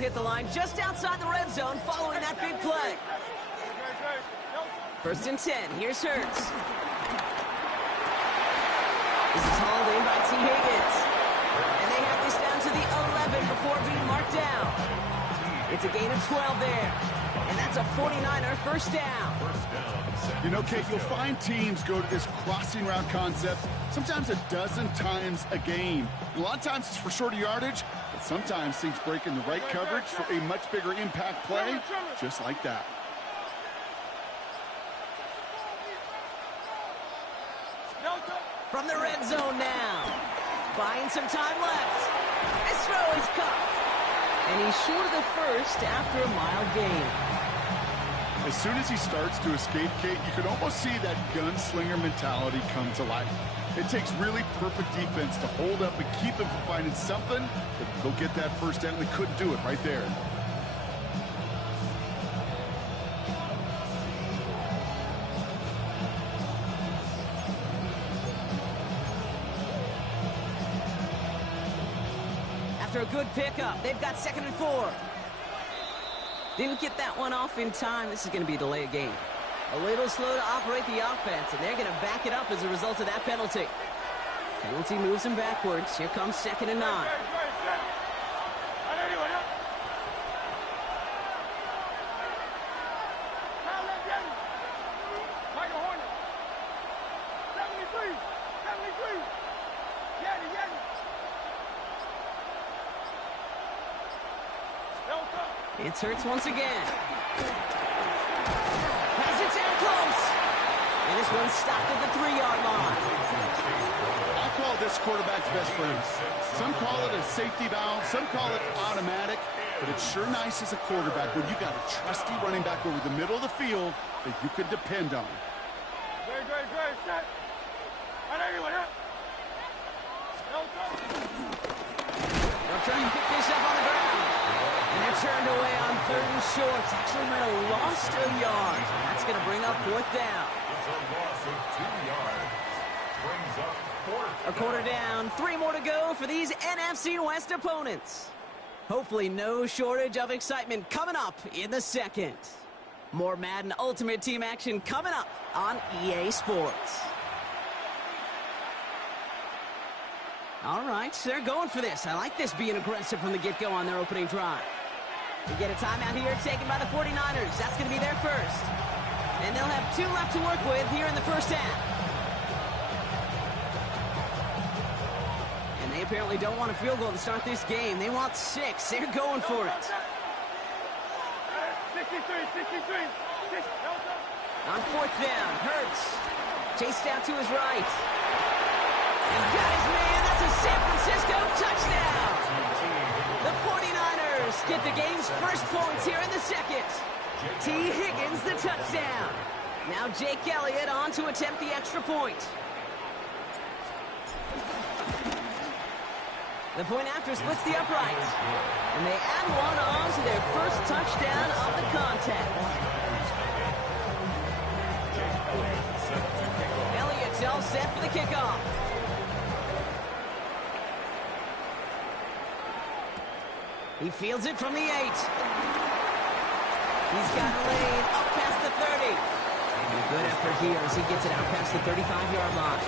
hit the line just outside the red zone following that big play. 1st and 10. Here's Hurts. This is hauled in by T. Higgins. And they have this down to the 11 before being marked down. It's a gain of 12 there. And that's a 49er first down. You know, Kate, you'll find teams go to this crossing route concept sometimes a dozen times a game. A lot of times it's for shorter yardage, but sometimes things break in the right coverage for a much bigger impact play, just like that. From the red zone now. Buying some time left. This throw is caught. And he's short of the first after a mild gain. As soon as he starts to escape, Kate, you can almost see that gunslinger mentality come to life. It takes really perfect defense to hold up and keep him from finding something that will go get that first down. They couldn't do it right there. After a good pickup, they've got 2nd and 4. Didn't get that one off in time. This is going to be a delay of game. A little slow to operate the offense, and they're going to back it up as a result of that penalty. Penalty moves them backwards. Here comes 2nd and 9. It's Hurts once again. Has it down close. And this one's stopped at the 3-yard line. I call this quarterback's best friend. Some call it a safety valve, some call it automatic, but it's sure nice as a quarterback when you got a trusty running back over the middle of the field that you can depend on. They'll try and pick this up on the ground. And they're turned away on 3rd and short. Actually might have lost a yard. That's going to bring up 4th down. It's a loss of 2 yards. Brings up 4th. A quarter down. 3 more to go for these NFC West opponents. Hopefully no shortage of excitement coming up in the second. More Madden Ultimate Team action coming up on EA Sports. All right, they're going for this. I like this being aggressive from the get-go on their opening drive. We get a timeout here taken by the 49ers. That's going to be their first. And they'll have 2 left to work with here in the first half. And they apparently don't want a field goal to start this game. They want 6. They're going for it. 63. On 4th down, Hurts. Chased out to his right. And got his man. That's a San Francisco touchdown. The 49ers get the game's first points here in the second. T. Higgins, the touchdown. Now Jake Elliott on to attempt the extra point. The point after splits the upright. And they add one on to their first touchdown of the contest. Elliott's all set for the kickoff. He fields it from the 8. He's got a lane up past the 30. And a good effort here as he gets it out past the 35-yard line.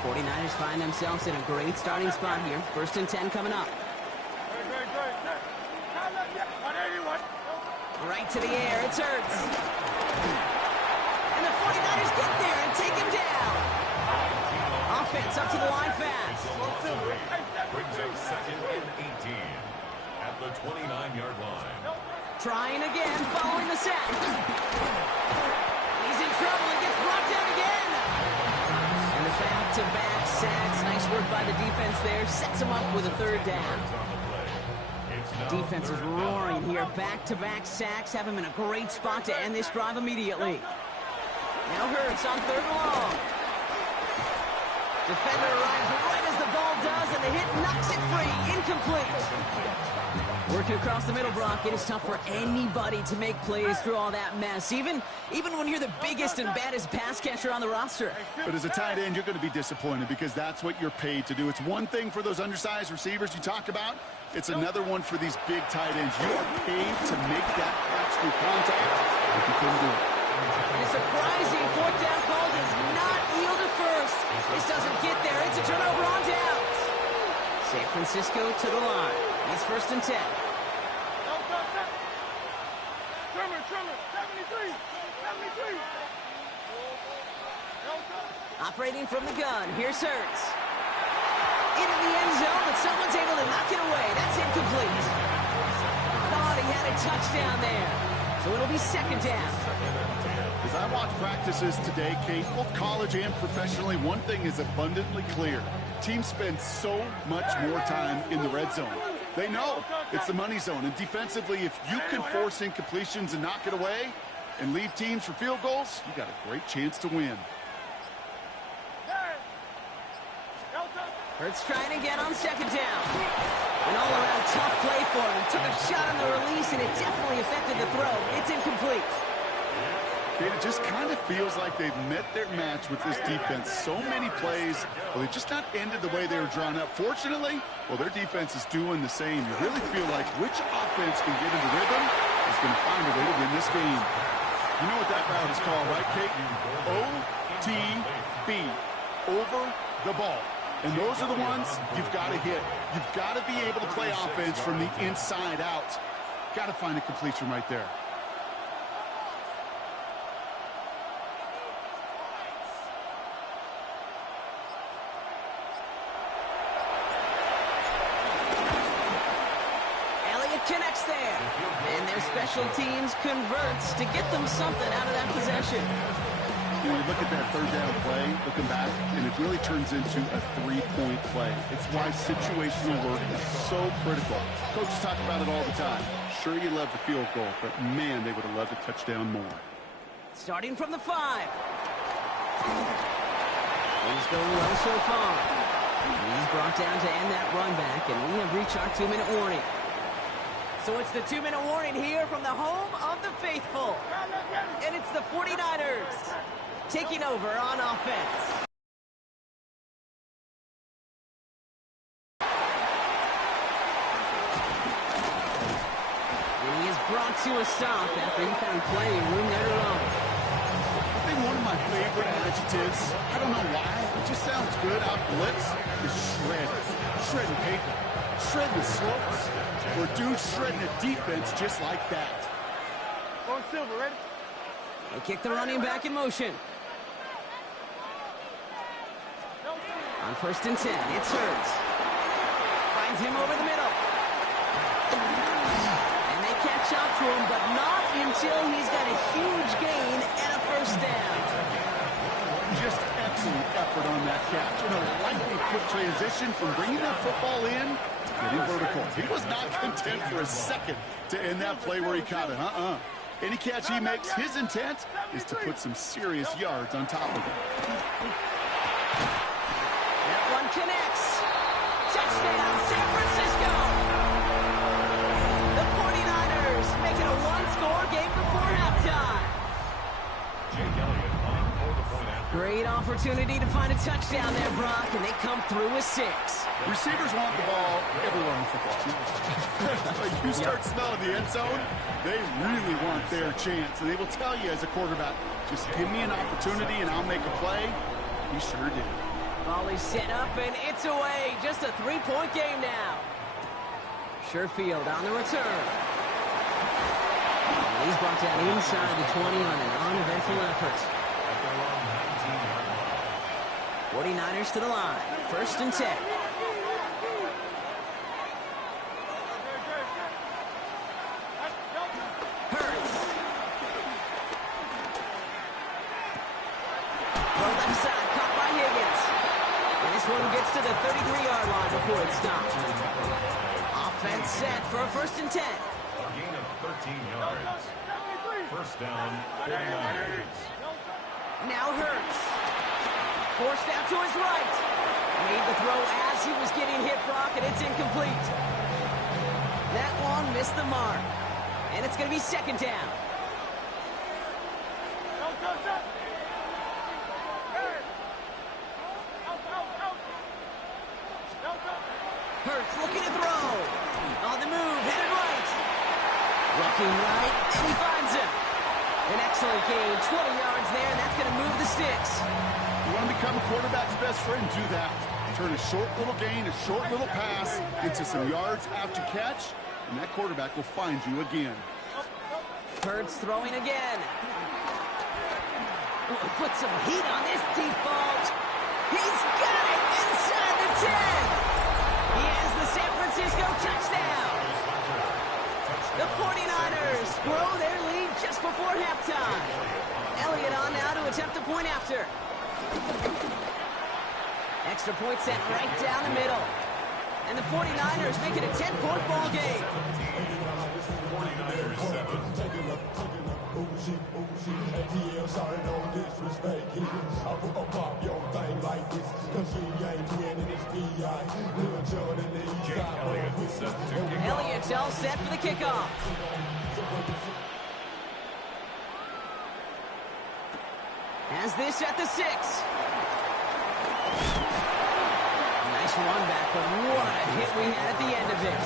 49ers find themselves in a great starting spot here. 1st and 10 coming up. Right to the air, it's Hurts. And the 49ers get there and take him down. Offense up to the line fast. Brings up 2nd and 18 at the 29-yard line. Trying again, following the sack. He's in trouble and gets brought down again. And the back-to-back sacks. Nice work by the defense there. Sets him up with a 3rd down. Defense is roaring here. Back-to-back sacks have him in a great spot to end this drive immediately. Now Hurts on 3rd and long. Defender arrives right as the ball does, and the hit knocks it free. Incomplete. Working across the middle, Brock, it is tough for anybody to make plays through all that mess, even when you're the biggest and baddest pass catcher on the roster. But as a tight end, you're going to be disappointed because that's what you're paid to do. It's one thing for those undersized receivers you talk about. It's another one for these big tight ends. You are paid to make that catch through contact, but you couldn't do it. And a surprising fourth down call does not yield to first. This doesn't get there. It's a turnover on downs. San Francisco to the line. It's 1st and 10. Operating from the gun, here's Hurts. Into the end zone, but someone's able to knock it away. That's incomplete. Thought he had a touchdown there. So it'll be 2nd down. As I watch practices today, Kate, both college and professionally, one thing is abundantly clear. Teams spend so much more time in the red zone. They know it's the money zone. And defensively, if you can force incompletions and knock it away and lead teams for field goals, you got a great chance to win. Hurts trying again on 2nd down. An all-around tough play for him. He took a shot on the release, and it definitely affected the throw. It's incomplete. Kate, it just kind of feels like they've met their match with this defense. So many plays, well, they just not ended the way they were drawn up. Fortunately, well, their defense is doing the same. You really feel like which offense can get into rhythm is going to find a way to win this game. You know what that route is called, right, Kate? OTB, over the ball. And those are the ones you've got to hit. You've got to be able to play offense from the inside out. Got to find a completion right there. Connects there. And their special teams converts to get them something out of that possession. You know, you look at that 3rd down play, looking back, and it really turns into a 3-point play. It's why situational work is so critical. Coaches talk about it all the time. Sure, you love the field goal, but man, they would have loved a touchdown more. Starting from the 5. Things going well so far. He's brought down to end that run back, and we have reached our 2-minute warning. So it's the 2-minute warning here from the home of the faithful. And it's the 49ers taking over on offense. And he is brought to a stop after he found plenty of room there to run. I think one of my favorite adjectives, I don't know why, it just sounds good off blitz, is shred. Shredding paper. Shredding the slopes. Or dude shredding a defense just like that. Going silver, ready? They kick the running back in motion. On 1st and 10, it's Hurts. Finds him over the middle. And they catch up to him, but not until he's got a huge gain and a 1st down. Just excellent effort on that catch. And a lightning quick transition from bringing that football in to getting vertical. He was not content for a second to end that play where he caught it. Any catch he makes, his intent is to put some serious yards on top of it. That one connects. Touchdown, San Francisco. The 49ers make it a one-score game before halftime. Jake Elliott on for the point after. Great opportunity to find a touchdown there, Brock, and they come through with 6. Receivers want the ball everywhere on the football field. Like you start smelling the end zone, they really want their chance. And they will tell you as a quarterback, just give me an opportunity and I'll make a play. He sure did. Ball is set up, and it's away. Just a 3-point game now. Sherfield on the return. And he's brought down inside the 20 on an uneventful effort. 49ers to the line. 1st and 10. Hurts. Throw left side, caught by Higgins. And this one gets to the 33-yard line before it's stopped. Offense set for a 1st and 10. A gain of 13 yards. 1st down, 49ers. Now Hurts. Forced out to his right. Made the throw as as he was getting hit, Brock, and it's incomplete. That one missed the mark. And it's going to be second down. Hurts looking to throw. On the move, headed right. Looking right, and he finds him. An excellent gain, 20 yards there, and that's going to move the sticks. You want to become a quarterback's best friend, do that. Turn a short little gain, a short little pass into some yards after catch, and that quarterback will find you again. Hurts throwing again. Put some heat on this deep ball. He's got it inside the 10. He has the San Francisco touchdown. The 49ers grow their lead just before halftime. Elliott on now to attempt a point after. Extra point set right down the middle. And the 49ers make it a 10-point ball game. 49ers 7. Jake Elliott set to kick off. Elliott's all set for the kickoff. Has this at the 6. Nice run back, but what a hit we had at the end of it.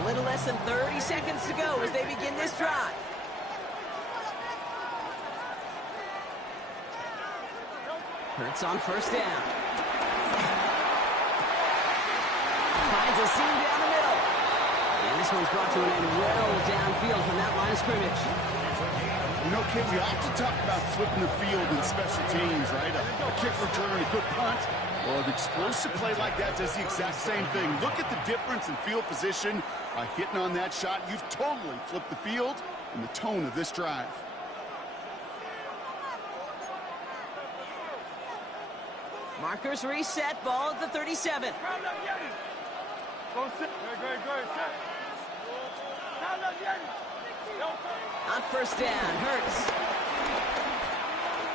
A little less than 30 seconds to go as they begin this drive. Hurts on first down. Finds a seam down the middle. And this one's brought to an end well downfield from that line of scrimmage. You know, Kid, we often talk about flipping the field in special teams, right? A kick return, a good punt. Well, an explosive play like that does the exact same thing. Look at the difference in field position. By hitting on that shot, you've totally flipped the field and the tone of this drive. Markers reset, ball at the 37. On first down, Hurts.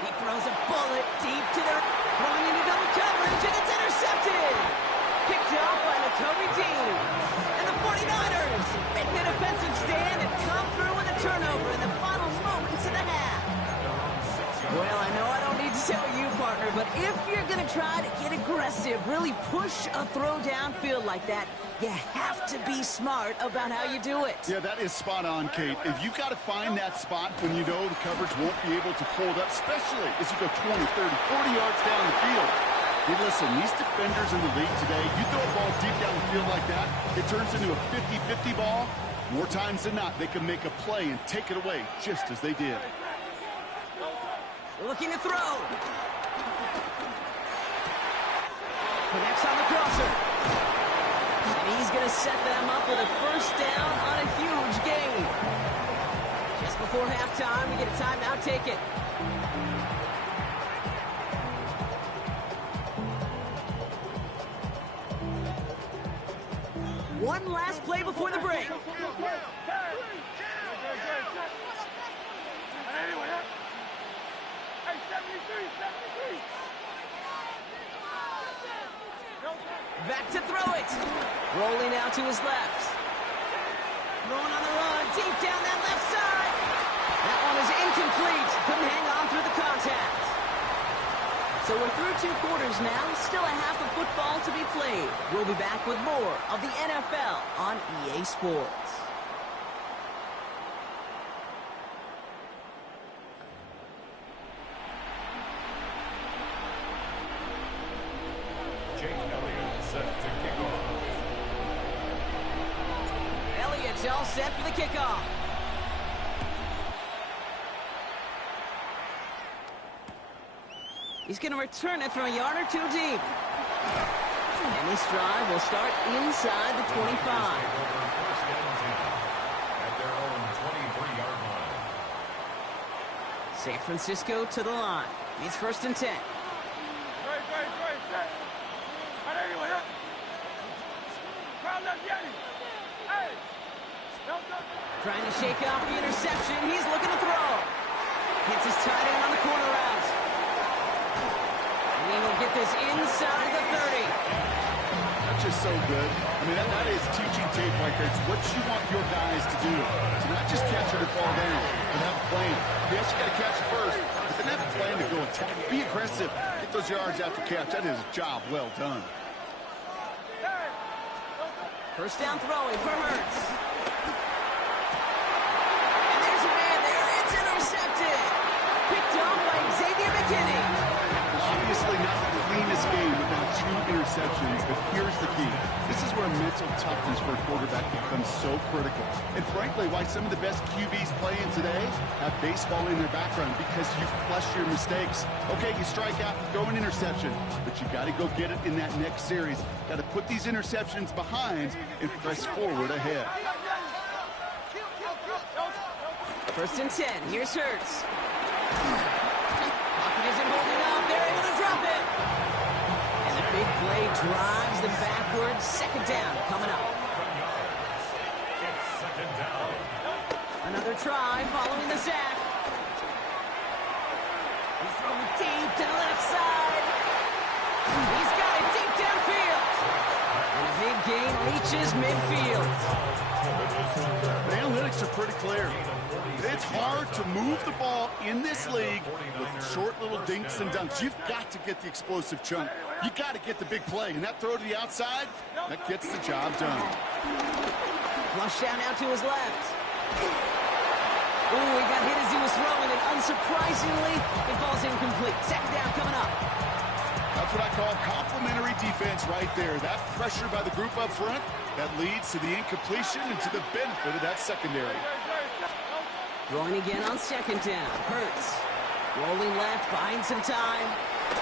He throws a bullet deep to the... Throwing into double coverage, and it's intercepted! Picked off by Nakobe Dean. And the 49ers make the defensive stand and come through with a turnover in the final moments of the half. Well, I know I don't need to tell you, partner, but if you're going to try to get aggressive, really push a throw downfield like that, you have to be smart about how you do it. Yeah, that is spot on, Kate. If you've got to find that spot when you know the coverage won't be able to hold up, especially as you go 20, 30, 40 yards down the field. Hey, listen, these defenders in the league today, you throw a ball deep down the field like that, it turns into a 50-50 ball. More times than not, they can make a play and take it away just as they did. Looking to throw. Connects on the crosser. And he's going to set them up with a first down on a huge gain. Just before halftime, we get a timeout taken. One last play before the break. Back to throw it. Rolling out to his left. Throwing on the run, deep down that left side. That one is incomplete. Couldn't hang on through the contact. So we're through 2 quarters now. Still a half of football to be played. We'll be back with more of the NFL on EA Sports. Jake Elliott set to kick off. Elliott's all set for the kickoff. He's going to return it from a yard or 2 deep. And this drive will start inside the 25. At their own 23-yard line. San Francisco to the line. It's first and 10. Trying to shake off the interception. He's looking to throw. Hits his tight end on the corner route. And he he will get this inside the 30. That's just so good. I mean, that is teaching tape right there. It's what you want your guys to do. To not just catch it and fall down, but have a plan. Yes, you got to catch it first, but then have a plan to go attack. Be aggressive. Get those yards after catch. That is a job well done. First down throwing for Hurts. And there's a man there. It's intercepted. Picked off by Xavier McKinney. Obviously not the cleanest game without 2 interceptions, but here's the key. This is where mental toughness for a quarterback becomes so critical. And frankly, why some of the best QBs playing today have baseball in their background, because you flush your mistakes. Okay, you strike out, throw an interception, but you got to go get it in that next series. Got to put these interceptions behind and press forward ahead. First and 10. Here's Hurts. Pocket isn't holding up. They're able to drop it. And the big play drives them backwards. Second down coming up. Another try following the sack. He's throwing deep to the left side. He's got it deep downfield. And a big gain reaches midfield. The analytics are pretty clear. It's hard to move the ball in this league with short little dinks and dunks. You've got to get the explosive chunk. You got to get the big play. And that throw to the outside, that gets the job done. Flush down out to his left. Ooh, he got hit as he was throwing, and unsurprisingly, it falls incomplete. Second down coming up. That's what I call complimentary defense right there. That pressure by the group up front, that leads to the incompletion and to the benefit of that secondary. Throwing again on second down. Hurts. Rolling left, buying some time.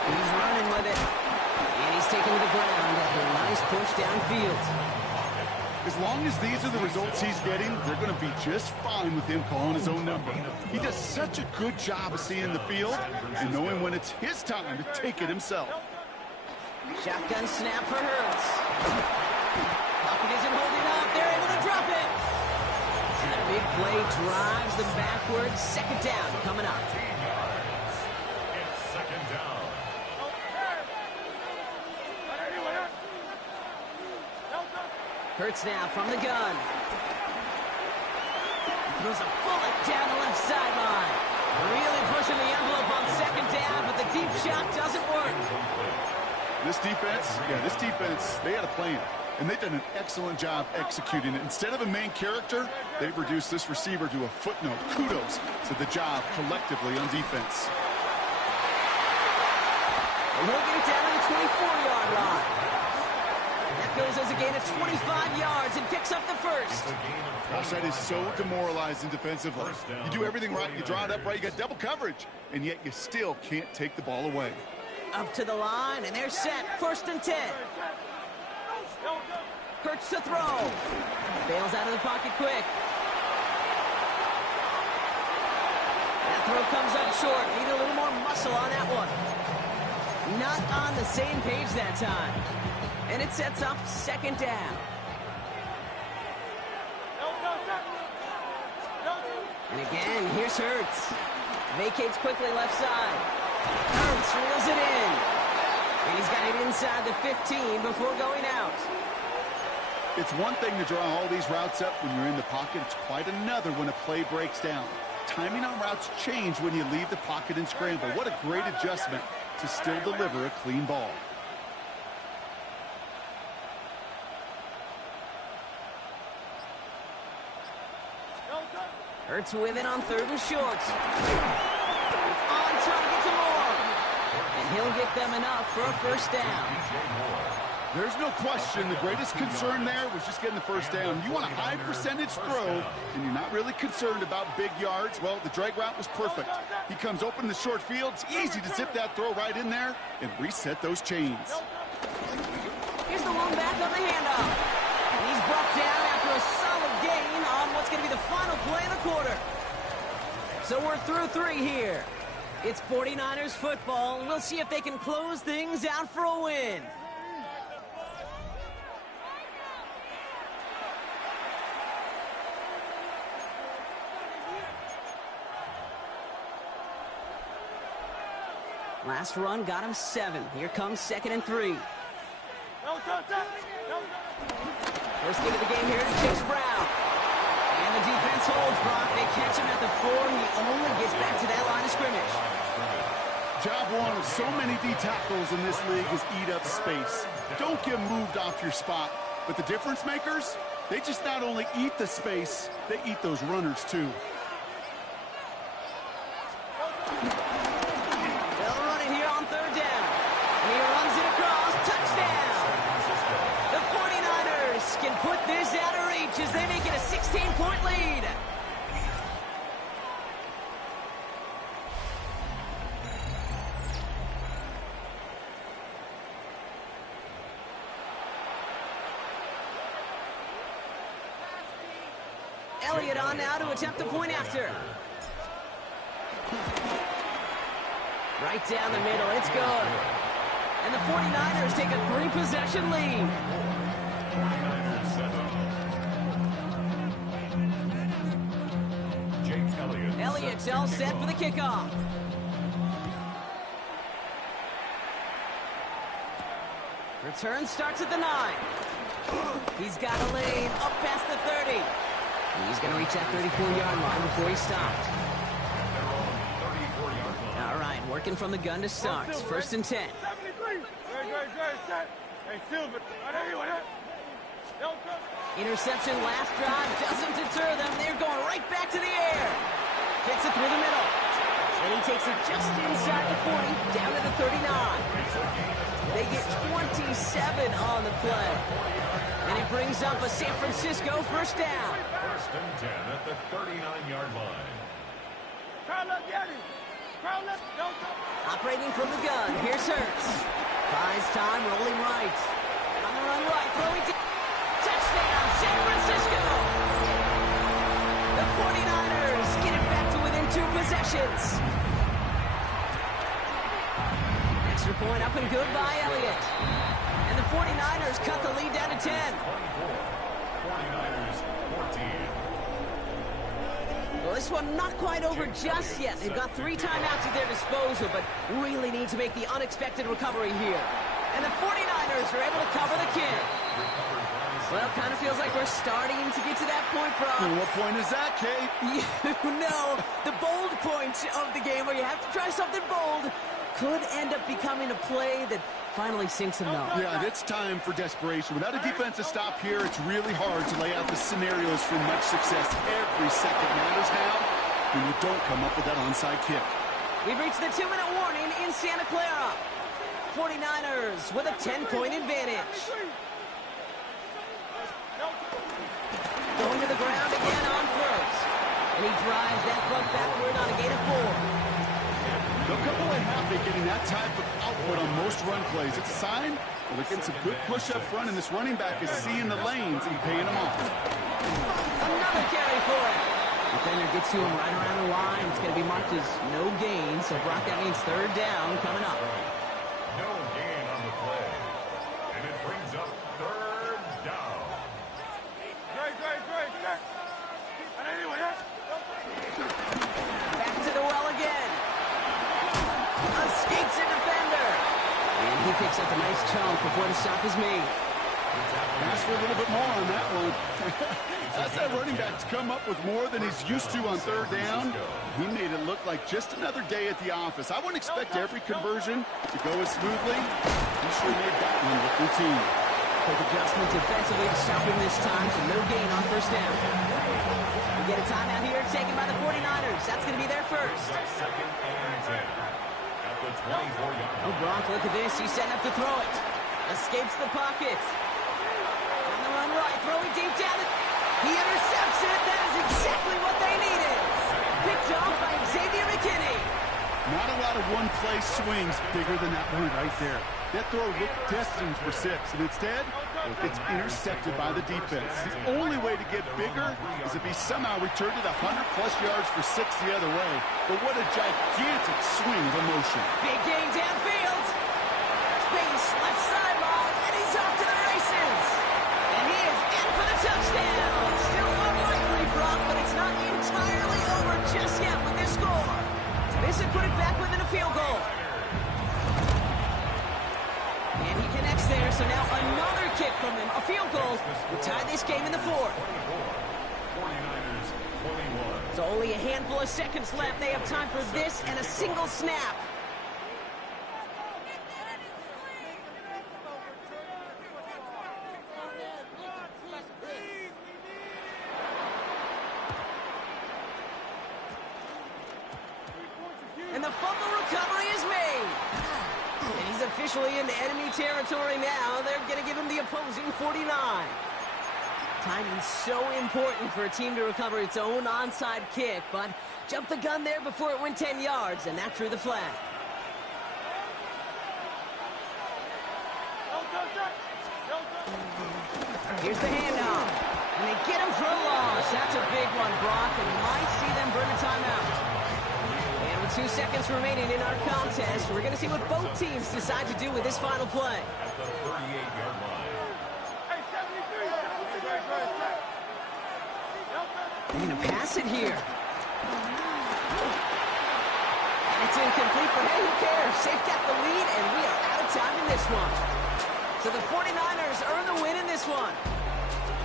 He's running with it. And he's taken to the ground after a nice push downfield. As long as these are the results he's getting, they're going to be just fine with him calling his own number. He does such a good job of seeing the field and knowing when it's his time to take it himself. Shotgun snap for Hurts. Pocket isn't holding up. They're able to drop it. And the big play drives them backwards. Second down coming up. It's second down. Hurts now from the gun. Throws a bullet down the left sideline. Really pushing the envelope on second down, but the deep shot doesn't work. This defense, they had a plan. And they've done an excellent job executing it. Instead of a main character, they've reduced this receiver to a footnote. Kudos to the job collectively on defense. And he'll get it down to the 24-yard line. That goes as a gain of 25 yards and picks up the first. Gosh, that is so demoralizing defensively. You do everything right, you draw it up right, you got double coverage, and yet you still can't take the ball away. Up to the line, and they're set. First and 10. Hurts to throw. Bails out of the pocket quick. That throw comes up short. Need a little more muscle on that one. Not on the same page that time. And it sets up second down. And again, here's Hurts. Vacates quickly left side. Hurts reels it in. And he's got it inside the 15 before going out. It's one thing to draw all these routes up when you're in the pocket. It's quite another when a play breaks down. Timing on routes change when you leave the pocket and scramble. What a great adjustment to still deliver a clean ball. Hurts with it on third and short. It's on target to Moore. And he'll get them enough for a first down. There's no question the greatest concern there was just getting the first down. You want a high percentage throw, and you're not really concerned about big yards. Well, the drag route was perfect. He comes open in the short field. It's easy to zip that throw right in there and reset those chains. Here's the one back on the handoff. And he's brought down after a solid gain on what's going to be the final play of the quarter. So we're through 3 here. It's 49ers football, and we'll see if they can close things out for a win. Last run got him 7. Here comes 2nd and 3. First kick of the game here to Chase Brown. And the defense holds, Brock. They catch him at the 4. He only gets back to that line of scrimmage. Job one of so many D tackles in this league is eat up space. Don't get moved off your spot. But the difference makers, they just not only eat the space, they eat those runners too. They'll run it here on 3rd down. And he runs it across. Touchdown! The 49ers can put this out of reach as they make it a 16-point lead. Elliott on now to attempt the point after. Right down the middle, it's good. And the 49ers take a 3-possession lead. Elliott's all set for the kickoff. Return starts at the 9. He's got a lane up past the 30. He's going to reach that 34-yard line before he stops. All right, working from the gun to start. 1st and 10. Interception last drive doesn't deter them. They're going right back to the air. Gets it through the middle. And he takes it just inside the 40, down to the 39. They get 27 on the play. And it brings up a San Francisco 1st down. 1st and 10 at the 39-yard line. Operating from the gun, here's Hurts. Buys time, rolling right. On the run right, throwing deep. Touchdown, San Francisco! The 49ers get it back to within 2 possessions. Extra point up and good by Elliott. And the 49ers cut the lead down to 10. 49ers 14. Well, this one not quite over just yet. They've got 3 timeouts at their disposal, but really need to make the unexpected recovery here. And the 49ers are able to cover the kick. Well, kind of feels like we're starting to get to that point, Brock. And what point is that, Kate? You know, the bold point of the game where you have to try something bold could end up becoming a play that finally sinks him though. Yeah, it's time for desperation. Without a defensive stop here, it's really hard to lay out the scenarios for much success. Every second matters now when you don't come up with that onside kick. We've reached the 2-minute warning in Santa Clara. 49ers with a 10-point advantage. Going to the ground again on 1st. And he drives that front backward on a gain of 4. They'll come away happy getting that type of output on most run plays. It's a sign that they're getting some good push up front, and this running back is seeing the lanes and paying them off. Another carry for him. Defender gets to him right around the line. It's going to be marked as no gain, so Brock, that means 3rd down coming up. No gain on the play. And it brings up 3rd down. Back to the well again. Escapes a defender. And he picks up a nice chunk before the stop is made. Ask for a little bit more on that one. That's that running back to come up with more than he's used to on 3rd down. He made it look like just another day at the office. I wouldn't expect every conversion to go as smoothly. He sure made that one look routine. Quick adjustment defensively to stop him this time, so no gain on 1st down. We get a timeout here taken by the 49ers. That's going to be their first. 2nd and 10 at the 24-yard line. Oh, Brock, look at this. He's setting up to throw it. Escapes the pocket. On the run right, throwing deep down. He intercepts it. That is exactly what they needed. Picked off by Xavier McKinney. Not a lot of one-play swings bigger than that one right there. That throw looked destined for 6, and instead, it gets intercepted by the defense. The only way to get bigger is if he somehow returned it 100-plus yards for 6 the other way. But what a gigantic swing of emotion. Big gain downfield. Space, left sideline, and he's off to the races. And he is in for the touchdown. Still unlikely, Brock, but it's not entirely over just yet with this score. This would put it back within a field goal. And he connects there, so now another kick from them. A field goal to tie this game in the fourth. 49ers 21. So only a handful of seconds left. They have time for this and a single snap. And the fumble recovery is made. And he's officially into enemy territory now. They're going to give him the opposing 49. Timing's so important for a team to recover its own onside kick, but jumped the gun there before it went 10 yards, and that drew the flag. Here's the handoff, and they get him for a loss. That's a big one, Brock, and might see them burn a timeout. And with 2 seconds remaining in our contest, we're going to see what both teams decide to do with this final play. At the 38-yard line. They're going to pass it here. And it's incomplete, but hey, who cares? They've got the lead, and we are out of time in this one. So the 49ers earn the win in this one.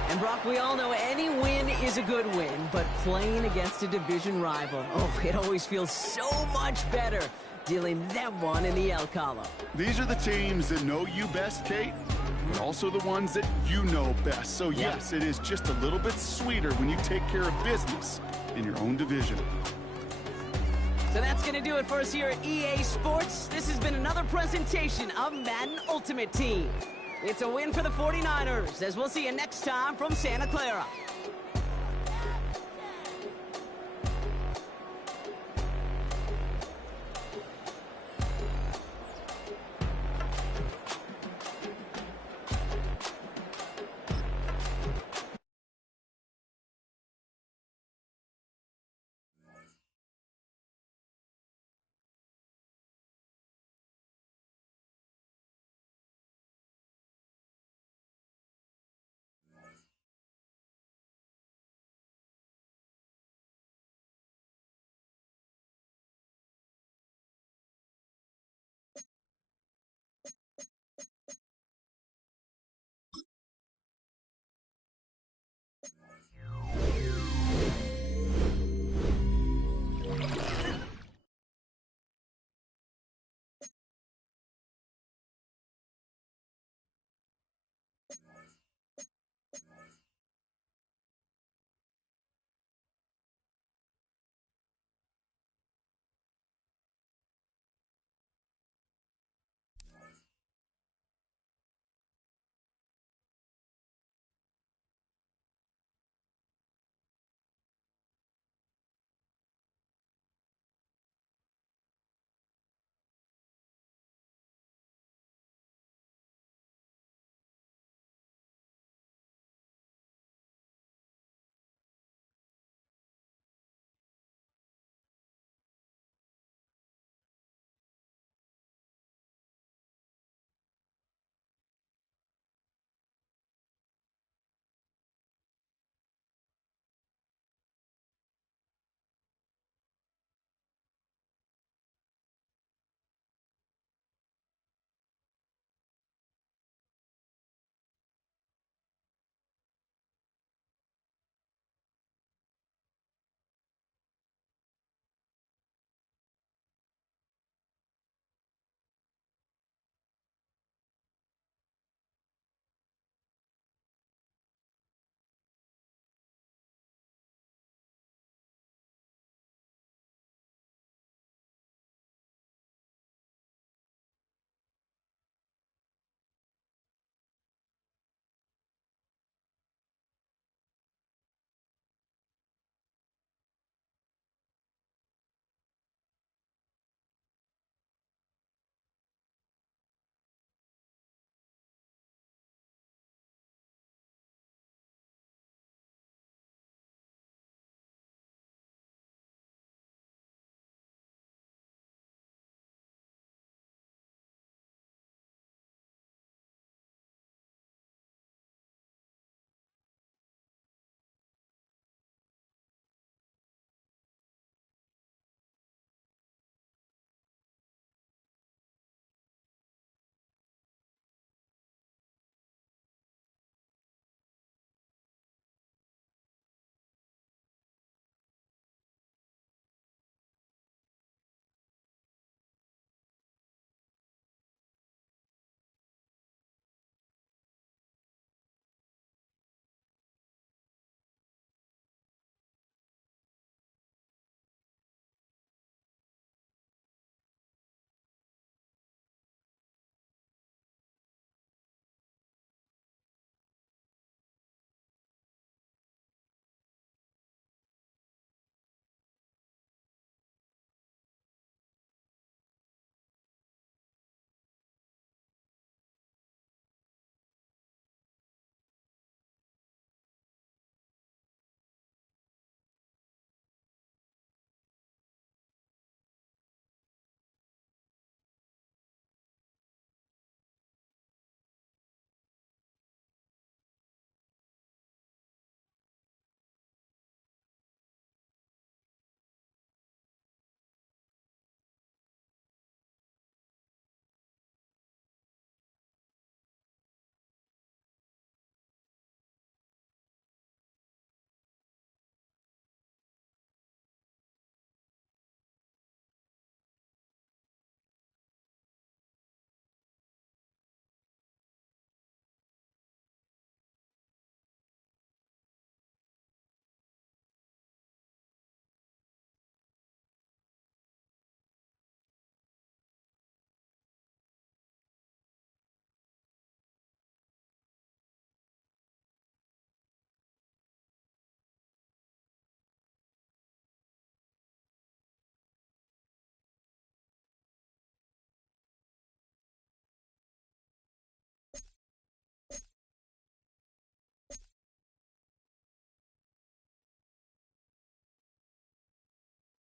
And Brock, we all know any win is a good win, but playing against a division rival, oh, it always feels so much better dealing them one in the L column. These are the teams that know you best, Kate, but also the ones that you know best. So yes, it is just a little bit sweeter when you take care of business in your own division. So that's going to do it for us here at EA Sports. This has been another presentation of Madden Ultimate Team. It's a win for the 49ers, as we'll see you next time from Santa Clara.